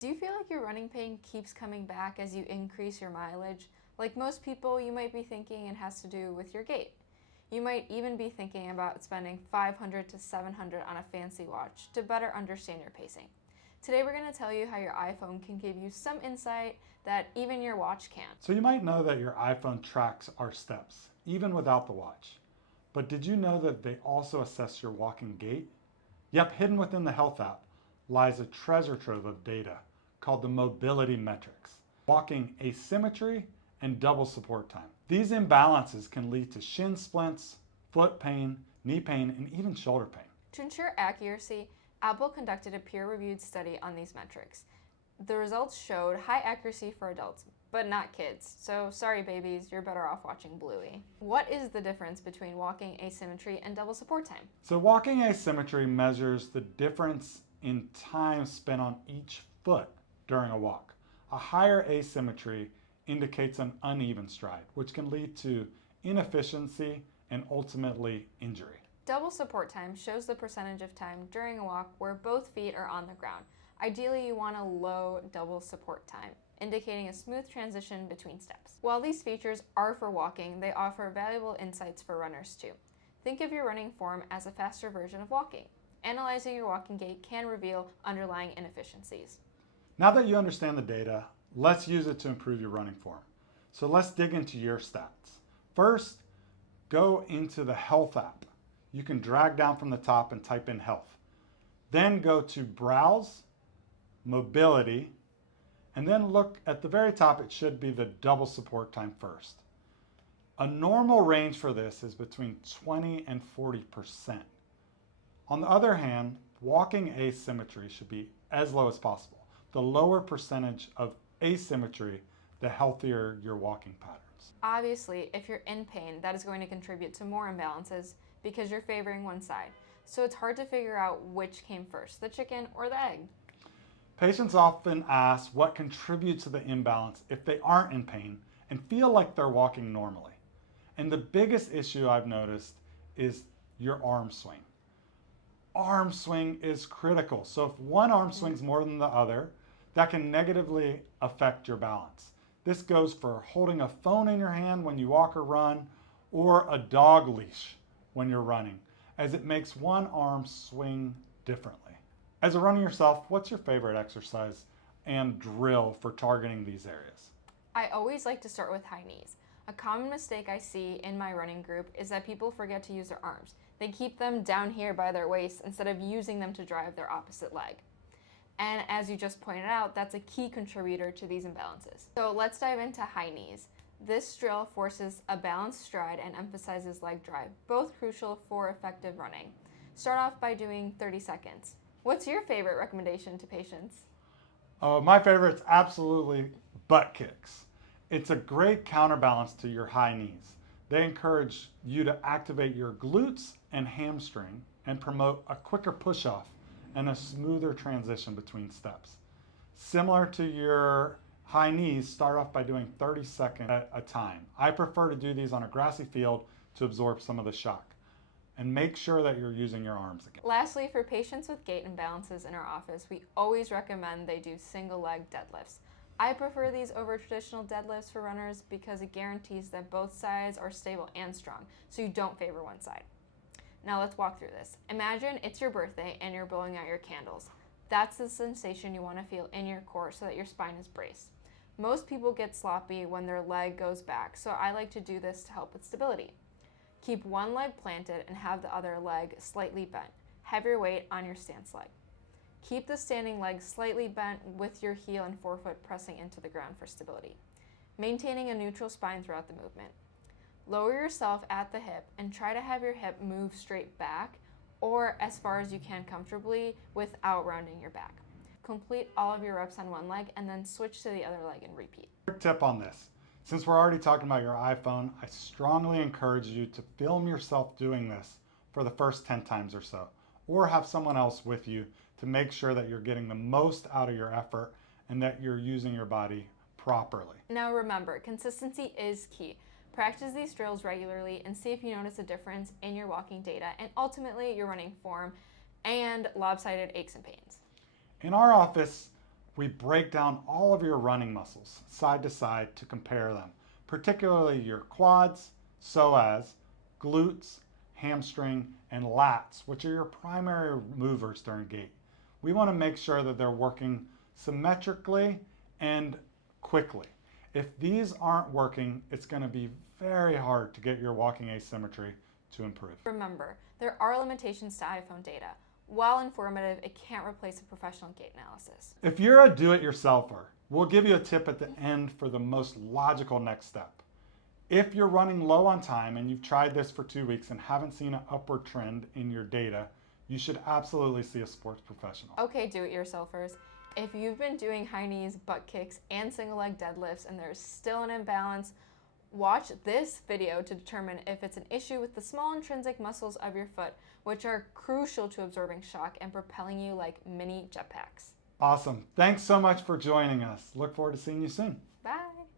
Do you feel like your running pain keeps coming back as you increase your mileage? Like most people, you might be thinking it has to do with your gait. You might even be thinking about spending $500 to $700 on a fancy watch to better understand your pacing. Today we're going to tell you how your iPhone can give you some insight that even your watch can't. So you might know that your iPhone tracks our steps, even without the watch. But did you know that they also assess your walking gait? Yep, hidden within the Health app lies a treasure trove of data called the mobility metrics, walking asymmetry and double support time. These imbalances can lead to shin splints, foot pain, knee pain, and even shoulder pain. To ensure accuracy, Apple conducted a peer-reviewed study on these metrics. The results showed high accuracy for adults, but not kids. So sorry babies, you're better off watching Bluey. What is the difference between walking asymmetry and double support time? So walking asymmetry measures the difference in time spent on each foot during a walk. A higher asymmetry indicates an uneven stride, which can lead to inefficiency and ultimately injury. Double support time shows the percentage of time during a walk where both feet are on the ground. Ideally, you want a low double support time, indicating a smooth transition between steps. While these features are for walking, they offer valuable insights for runners too. Think of your running form as a faster version of walking. Analyzing your walking gait can reveal underlying inefficiencies. Now that you understand the data, let's use it to improve your running form. So let's dig into your stats. First, go into the Health app. You can drag down from the top and type in Health. Then go to Browse, Mobility, and then look at the very top. It should be the double support time first. A normal range for this is between 20 and 40%. On the other hand, walking asymmetry should be as low as possible. The lower percentage of asymmetry, the healthier your walking patterns. Obviously, if you're in pain, that is going to contribute to more imbalances because you're favoring one side. So it's hard to figure out which came first, the chicken or the egg. Patients often ask what contributes to the imbalance if they aren't in pain and feel like they're walking normally. And the biggest issue I've noticed is your arm swing. Arm swing is critical. So if one arm swings more than the other, that can negatively affect your balance. This goes for holding a phone in your hand when you walk or run, or a dog leash when you're running, as it makes one arm swing differently. As a runner yourself, what's your favorite exercise and drill for targeting these areas? I always like to start with high knees. A common mistake I see in my running group is that people forget to use their arms. They keep them down here by their waist instead of using them to drive their opposite leg. And as you just pointed out, that's a key contributor to these imbalances. So let's dive into high knees. This drill forces a balanced stride and emphasizes leg drive, both crucial for effective running. Start off by doing 30 seconds. What's your favorite recommendation to patients? My favorite's absolutely butt kicks. It's a great counterbalance to your high knees. They encourage you to activate your glutes and hamstring and promote a quicker push-off and a smoother transition between steps. Similar to your high knees, start off by doing 30 seconds at a time. I prefer to do these on a grassy field to absorb some of the shock. And make sure that you're using your arms again. Lastly, for patients with gait imbalances in our office, we always recommend they do single leg deadlifts. I prefer these over traditional deadlifts for runners because it guarantees that both sides are stable and strong, so you don't favor one side. Now let's walk through this. Imagine it's your birthday and you're blowing out your candles. That's the sensation you want to feel in your core so that your spine is braced. Most people get sloppy when their leg goes back, so I like to do this to help with stability. Keep one leg planted and have the other leg slightly bent. Have your weight on your stance leg. Keep the standing leg slightly bent with your heel and forefoot pressing into the ground for stability, maintaining a neutral spine throughout the movement. Lower yourself at the hip and try to have your hip move straight back or as far as you can comfortably without rounding your back. Complete all of your reps on one leg and then switch to the other leg and repeat. Quick tip on this. Since we're already talking about your iPhone, I strongly encourage you to film yourself doing this for the first 10 times or so, or have someone else with you to make sure that you're getting the most out of your effort and that you're using your body properly. Now remember, consistency is key. Practice these drills regularly and see if you notice a difference in your walking data and ultimately your running form and lopsided aches and pains. In our office, we break down all of your running muscles side to side to compare them, particularly your quads, psoas, glutes, hamstring, and lats, which are your primary movers during gait. We want to make sure that they're working symmetrically and quickly. If these aren't working, it's going to be very hard to get your walking asymmetry to improve. Remember, there are limitations to iPhone data. While informative, it can't replace a professional gait analysis. If you're a do-it-yourselfer, we'll give you a tip at the end for the most logical next step. If you're running low on time and you've tried this for 2 weeks and haven't seen an upward trend in your data, you should absolutely see a sports professional. Okay, do-it-yourselfers. If you've been doing high knees, butt kicks, and single leg deadlifts and there's still an imbalance, watch this video to determine if it's an issue with the small intrinsic muscles of your foot, which are crucial to absorbing shock and propelling you like mini jetpacks. Awesome. Thanks so much for joining us. Look forward to seeing you soon. Bye.